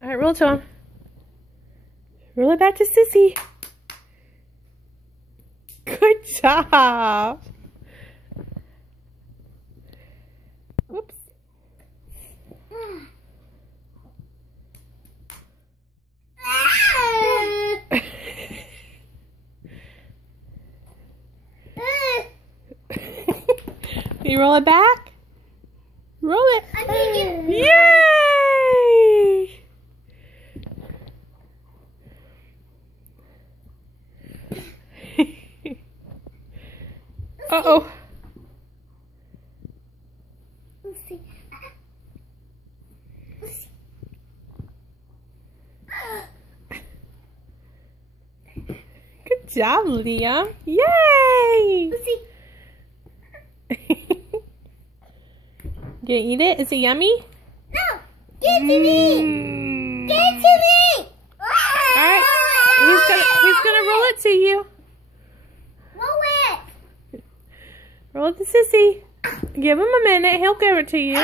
All right, roll it to him. Roll it back to Sissy. Good job. Oops. You roll it back? Roll it. Yay! Uh-oh. Good job, Liam. Yay! You gonna eat it? Is it yummy? No! Give it to me! Give it to me! Alright. He's gonna roll it to you. Roll it! Roll it to Sissy. Give him a minute. He'll give it to you.